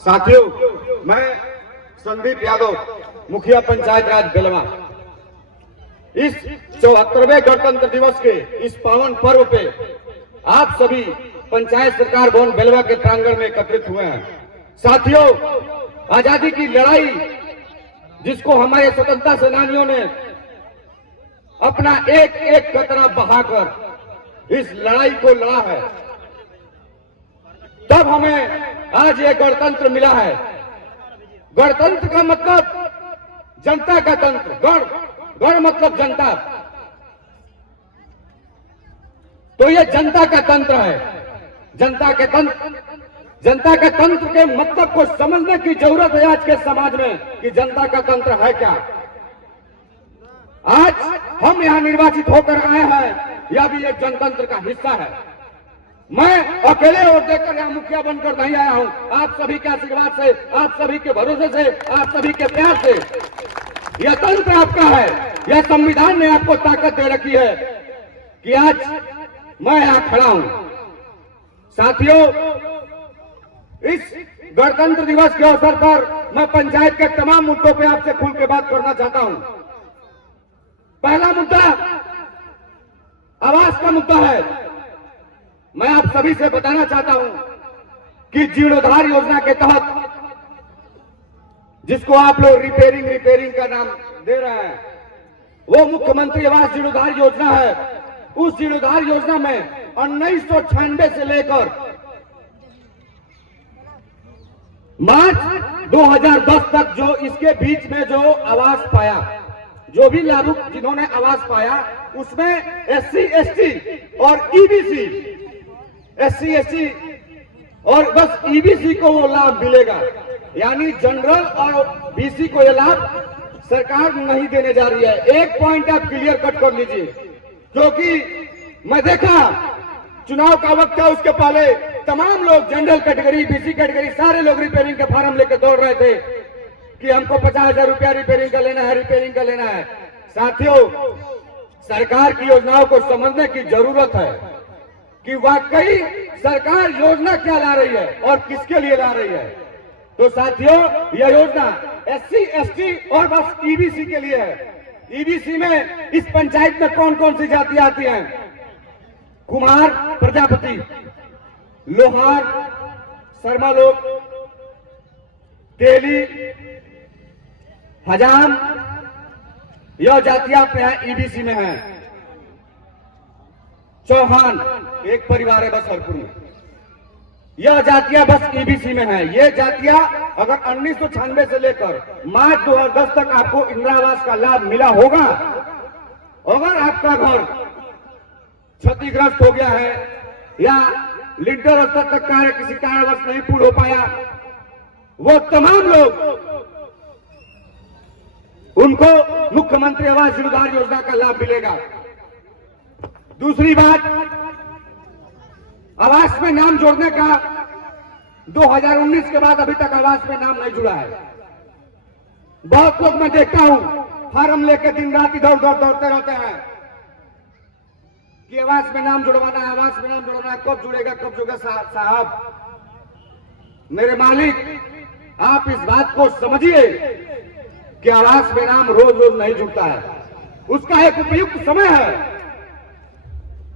साथियों, मैं संदीप यादव, मुखिया पंचायत राज बेलवा, इस 74वें गणतंत्र दिवस के इस पावन पर्व पे आप सभी पंचायत सरकार भवन बेलवा के प्रांगण में एकत्रित हुए हैं। साथियों, आजादी की लड़ाई जिसको हमारे स्वतंत्रता सेनानियों ने अपना एक एक कतरा बहाकर इस लड़ाई को लड़ा है, तब हमें आज ये गणतंत्र मिला है। गणतंत्र का मतलब जनता का तंत्र, गण मतलब जनता, तो ये जनता का तंत्र है। जनता के तंत्र के मतलब को समझने की जरूरत है आज के समाज में कि जनता का तंत्र है क्या। आज हम यहां निर्वाचित होकर आए हैं, यह भी एक जनतंत्र का हिस्सा है। मैं अकेले वोट देकर यहां मुखिया बनकर नहीं आया हूं, आप सभी के आशीर्वाद से, आप सभी के भरोसे से, आप सभी के प्यार से यह तंत्र आपका है। यह संविधान ने आपको ताकत दे रखी है कि आज मैं यहां खड़ा हूं। साथियों, इस गणतंत्र दिवस के अवसर पर मैं पंचायत के तमाम मुद्दों पे आपसे खुल के बात करना चाहता हूं। पहला मुद्दा आवास का मुद्दा है। मैं आप सभी से बताना चाहता हूं कि जीर्णोद्धार योजना के तहत, जिसको आप लोग रिपेयरिंग का नाम दे रहे हैं, वो मुख्यमंत्री आवास जीर्णोद्धार योजना है। उस जीर्णोद्धार योजना में 1996 से लेकर मार्च 2010 तक जो इसके बीच में जो आवास पाया, जो भी लाभुक जिन्होंने आवास पाया, उसमें SC/ST और EBC, SC/ST और बस EBC को वो लाभ मिलेगा, यानी जनरल और BC को ये लाभ सरकार नहीं देने जा रही है। एक पॉइंट आप क्लियर कट कर लीजिए, क्योंकि मैं देखा चुनाव का वक्त था, उसके पहले तमाम लोग जनरल कैटेगरी, BC कैटेगरी, सारे लोग रिपेयरिंग का फॉर्म लेकर दौड़ रहे थे कि हमको 50,000 रुपया रिपेयरिंग का लेना है, रिपेयरिंग का लेना है। साथियों, सरकार की योजनाओं को समझने की जरूरत है कि वाकई सरकार योजना क्या ला रही है और किसके लिए ला रही है। तो साथियों, यह योजना SC/ST और बस EBC के लिए है। EBC में इस पंचायत में कौन कौन सी जातियां आती हैं? कुम्हार, प्रजापति, लोहार, शर्मा लोग, तेली, हजाम, यह जातियां अपने यहां EBC में हैं। चौहान एक परिवार है बस हरपुर में, यह जातियां बस EBC में है। ये जातियां अगर 1996 से लेकर मार्च 2010 तक आपको इंदिरा आवास का लाभ मिला होगा, अगर आपका घर क्षतिग्रस्त हो गया है या लिंटर स्तर तक कार्य किसी कारणवश नहीं पूर्ण हो पाया, वो तमाम लोग, उनको मुख्यमंत्री आवास जीर्णोद्धार योजना का लाभ मिलेगा। दूसरी बात, आवास में नाम जोड़ने का 2019 के बाद अभी तक आवास में नाम नहीं जुड़ा है। बहुत लोग मैं देखता हूं फार्म लेके दिन रात इधर उधर दौड़ते रहते हैं कि आवास में नाम जुड़वाना है, आवास में नाम जुड़वाना है, कब जुड़ेगा कब जुड़ेगा। साहब, मेरे मालिक, आप इस बात को समझिए कि आवास में नाम रोज रोज नहीं जुड़ता है। उसका एक उपयुक्त समय है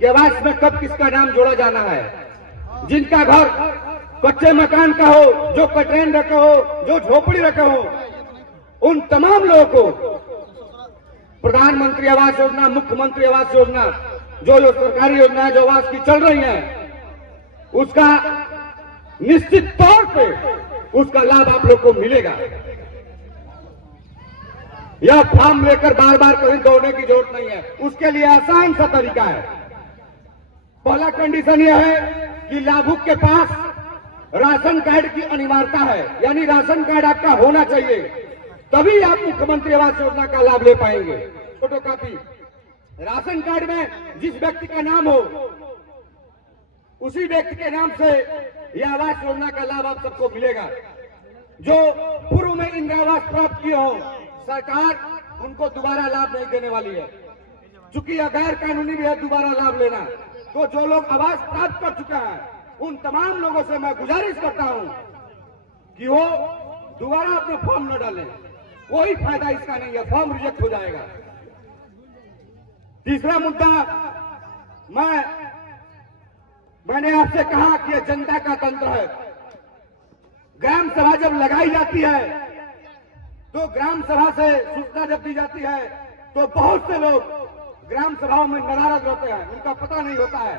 कि आवास में कब किसका नाम जोड़ा जाना है। जिनका घर कच्चे मकान का हो, जो कटरेन रखे हो, जो झोपड़ी रखे हो, उन तमाम लोगों को प्रधानमंत्री आवास योजना, मुख्यमंत्री आवास योजना, जो सरकारी योजना जो आवास की चल रही है, उसका निश्चित तौर पे उसका लाभ आप लोग को मिलेगा। यह फॉर्म लेकर बार बार कहीं दौड़ने की जरूरत नहीं है। उसके लिए आसान सा तरीका है। पहला कंडीशन यह है कि लाभुक के पास राशन कार्ड की अनिवार्यता है, यानी राशन कार्ड आपका होना चाहिए, तभी आप मुख्यमंत्री आवास योजना का लाभ ले पाएंगे। फोटोकॉपी राशन कार्ड में जिस व्यक्ति का नाम हो, उसी व्यक्ति के नाम से यह आवास योजना का लाभ आप सबको मिलेगा। जो पूर्व में इंदिरा आवास प्राप्त किए हो, सरकार उनको दोबारा लाभ नहीं देने वाली है, चूंकि यह गैर कानूनी भी है दोबारा लाभ लेना। तो जो लोग आवास प्राप्त कर चुके हैं, उन तमाम लोगों से मैं गुजारिश करता हूं कि वो दोबारा अपना फॉर्म न डालें। कोई फायदा इसका नहीं है, फॉर्म रिजेक्ट हो जाएगा। तीसरा मुद्दा, मैंने आपसे कहा कि यह जनता का तंत्र है। ग्राम सभा जब लगाई जाती है तो ग्राम सभा से सूचना जब दी जाती है तो बहुत से लोग ग्राम सभाओं में नाराज होते हैं, उनका पता नहीं होता है।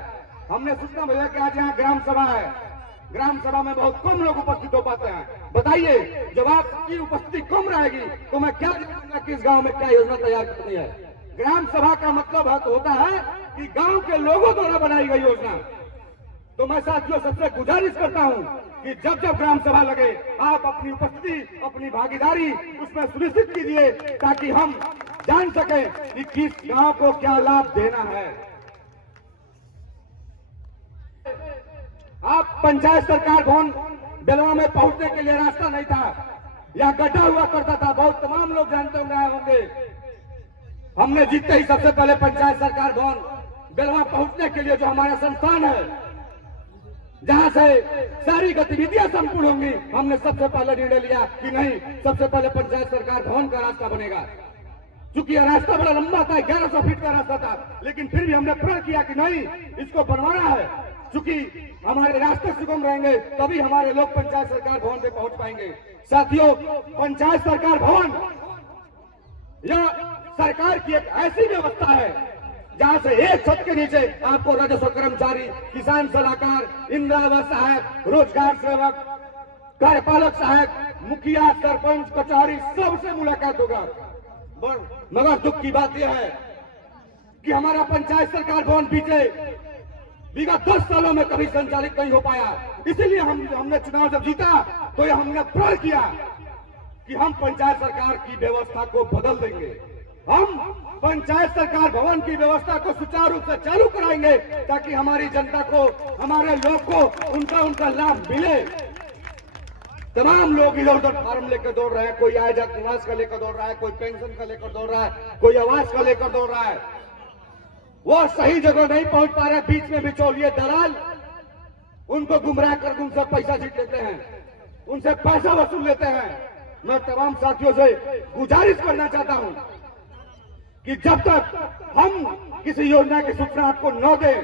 हमने सूचना भेजा कि आज यहाँ ग्राम सभा है, ग्राम सभा में बहुत कम लोग उपस्थित हो पाते हैं। बताइए, जब आपकी उपस्थिति कम रहेगी तो मैं क्या जानूंगा कि इस गांव में क्या योजना तैयार करनी है। ग्राम सभा का मतलब होता है कि गांव के लोगों द्वारा बनाई गई योजना। तो मैं साथियों सबसे गुजारिश करता हूं कि जब जब ग्राम सभा लगे आप अपनी उपस्थिति, अपनी भागीदारी उसमें सुनिश्चित कीजिए, ताकि हम जान सके कि किस गांव को क्या लाभ देना है। आप पंचायत सरकार भवन बेलवा में पहुंचने के लिए रास्ता नहीं था, या गड्ढा हुआ करता था, बहुत तमाम लोग जानते होंगे। हमने जीतते ही सबसे पहले पंचायत सरकार भवन बेलवा पहुंचने के लिए, जो हमारा संस्थान है जहां से सारी गतिविधियां संपूर्ण होंगी, हमने सबसे पहले निर्णय लिया कि नहीं, सबसे पहले पंचायत सरकार भवन का रास्ता बनेगा। चूंकि यह रास्ता बड़ा लंबा था, 1100 फीट का रास्ता था, लेकिन फिर भी हमने प्रण किया कि नहीं, इसको बनवाना है। चूंकि हमारे रास्ते सुगम रहेंगे तभी हमारे लोग पंचायत सरकार भवन पे पहुंच पाएंगे। साथियों, पंचायत सरकार भवन यह सरकार की एक ऐसी व्यवस्था है जहां से एक छत के नीचे आपको राजस्व कर्मचारी, किसान सलाहकार, इंदिरा आवास सहायक, रोजगार सेवक, कार्यपालक सहायक, मुखिया, सरपंच, कचहरी सबसे मुलाकात होगा। मगर दुख की बात यह है कि हमारा पंचायत सरकार भवन पीछे विगत 10 सालों में कभी संचालित नहीं हो पाया। इसीलिए हमने चुनाव जब जीता तो यह हमने प्रण किया कि हम पंचायत सरकार की व्यवस्था को बदल देंगे। हम पंचायत सरकार भवन की व्यवस्था को सुचारू रूप से चालू कराएंगे, ताकि हमारी जनता को, हमारे लोग को उनका लाभ मिले। तमाम लोग इधर उधर फार्म लेकर दौड़ रहे हैं, कोई आय जात निवास का लेकर दौड़ रहा है, कोई पेंशन का लेकर दौड़ रहा है, कोई आवास का लेकर दौड़ रहा है। वो सही जगह नहीं पहुंच पा रहे, बीच में बिचौलिए दलाल उनको गुमराह कर उनसे पैसा जीत लेते हैं, उनसे पैसा वसूल लेते हैं। मैं तमाम साथियों से गुजारिश करना चाहता हूं कि जब तक हम किसी योजना की सूचना आपको न दें,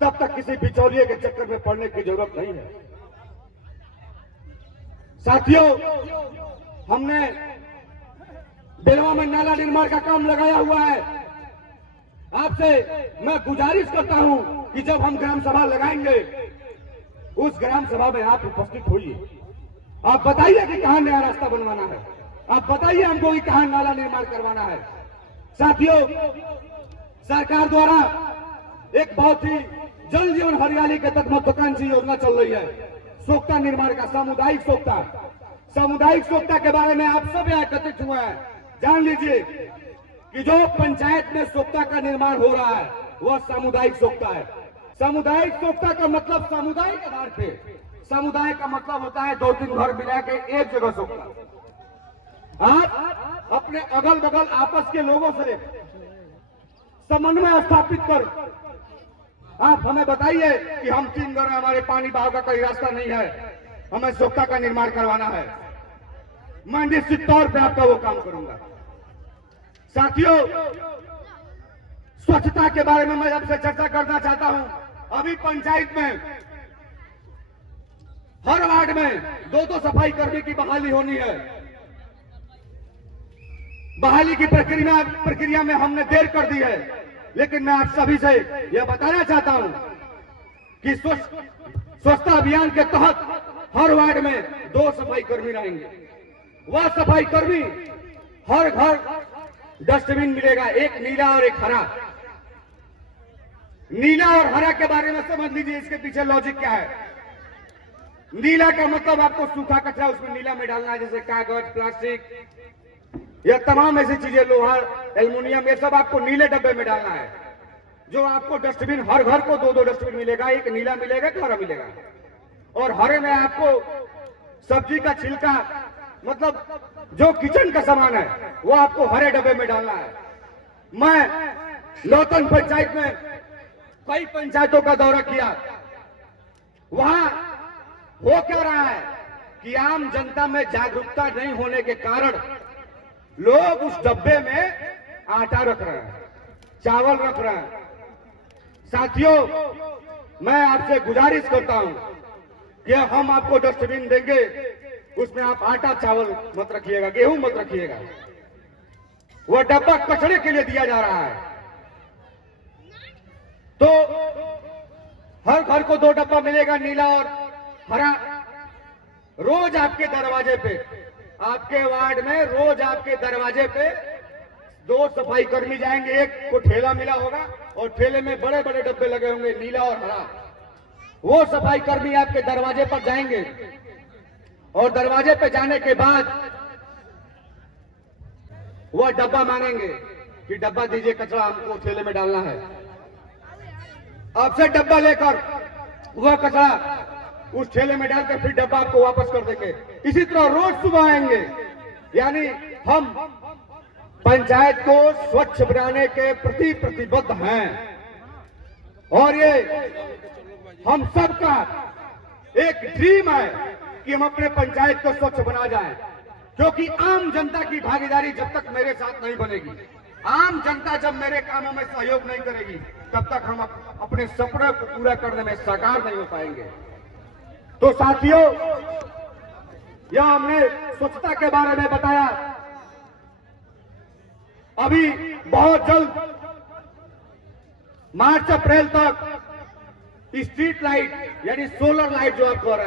तब तक किसी बिचौलिए के चक्कर में पड़ने की जरूरत नहीं है। साथियों, हमने बेलवा में नाला निर्माण का काम लगाया हुआ है। आपसे मैं गुजारिश करता हूं कि जब हम ग्राम सभा लगाएंगे, उस ग्राम सभा में आप उपस्थित होइए। आप बताइए कि कहां नया रास्ता बनवाना है, आप बताइए हमको कि कहां नाला निर्माण करवाना है। साथियों, सरकार द्वारा एक बहुत ही जल जीवन हरियाली के तहत महत्वाकांक्षी योजना चल रही है, सोख्ता निर्माण का, सामुदायिक सोख्ता। सामुदायिक सोख्ता के बारे में आप सब एकत्रित हुए हैं। जान लीजिए कि जो पंचायत में सोख्ता का निर्माण हो रहा है वह सामुदायिक सोख्ता है। सामुदायिक सोख्ता का मतलब सामुदायिक आधार पे, समुदाय का मतलब होता है 2-3 घर मिला के एक जगह सोख्ता। आप अपने अगल बगल आपस के लोगों से समन्वय स्थापित कर आप हमें बताइए कि हम 3 घर, हमारे पानी बहाव का कोई रास्ता नहीं है, हमें सोख्ता का निर्माण करवाना है। मैं निश्चित तौर पे आपका वो काम करूंगा। साथियों, स्वच्छता के बारे में मैं आपसे चर्चा करना चाहता हूं। अभी पंचायत में हर वार्ड में 2-2 सफाई कर्मी की बहाली होनी है। बहाली की प्रक्रिया में हमने देर कर दी है, लेकिन मैं आप सभी से यह बताना चाहता हूं कि स्वच्छता अभियान के तहत हर वार्ड में 2 सफाई कर्मी रहेंगे। वह सफाई कर्मी हर घर डस्टबिन मिलेगा, एक नीला और एक हरा। नीला और हरा के बारे में समझ लीजिए, इसके पीछे लॉजिक क्या है। नीला का मतलब आपको सूखा कचरा उसमें नीला में डालना है, जैसे कागज, प्लास्टिक, यह तमाम ऐसी चीजें, लोहा, एल्युमिनियम, ये सब आपको नीले डब्बे में डालना है। जो आपको डस्टबिन, हर घर को 2-2 डस्टबिन मिलेगा, एक नीला मिलेगा, एक हरा मिलेगा। और हरे में आपको सब्जी का छिलका, मतलब जो किचन का सामान है वो आपको हरे डब्बे में डालना है। मैं लोतन पंचायत में कई पंचायतों का दौरा किया। वहां हो क्या रहा है कि आम जनता में जागरूकता नहीं होने के कारण लोग उस डब्बे में आटा रख रहे हैं, चावल रख रहे हैं। साथियों, मैं आपसे गुजारिश करता हूं कि हम आपको डस्टबिन देंगे, उसमें आप आटा चावल मत रखिएगा, गेहूं मत रखिएगा। वह डब्बा कचरे के लिए दिया जा रहा है। तो हर घर को 2 डब्बा मिलेगा, नीला और हरा। रोज आपके दरवाजे पे, आपके वार्ड में रोज आपके दरवाजे पे 2 सफाई कर्मी जाएंगे। एक को ठेला मिला होगा और ठेले में बड़े बड़े डब्बे लगे होंगे, नीला और हरा। वो सफाई कर्मी आपके दरवाजे पर जाएंगे और दरवाजे पे जाने के बाद वह डब्बा मांगेंगे कि डब्बा दीजिए, कचरा हमको ठेले में डालना है। आपसे डब्बा लेकर वह कचरा उस ठेले में डालकर फिर डब्बा आपको वापस कर देंगे। इसी तरह रोज सुबह आएंगे। यानी हम पंचायत को स्वच्छ बनाने के प्रति प्रतिबद्ध हैं और ये हम सबका एक ड्रीम है कि हम अपने पंचायत को स्वच्छ बना जाएं, क्योंकि आम जनता की भागीदारी जब तक मेरे साथ नहीं बनेगी, आम जनता जब मेरे कामों में सहयोग नहीं करेगी, तब तक हम अपने सपने को पूरा करने में साकार नहीं हो पाएंगे। तो साथियों, यह हमने स्वच्छता के बारे में बताया। अभी बहुत जल्द मार्च अप्रैल तक स्ट्रीट लाइट यानी सोलर लाइट जो आप कह रहे हैं,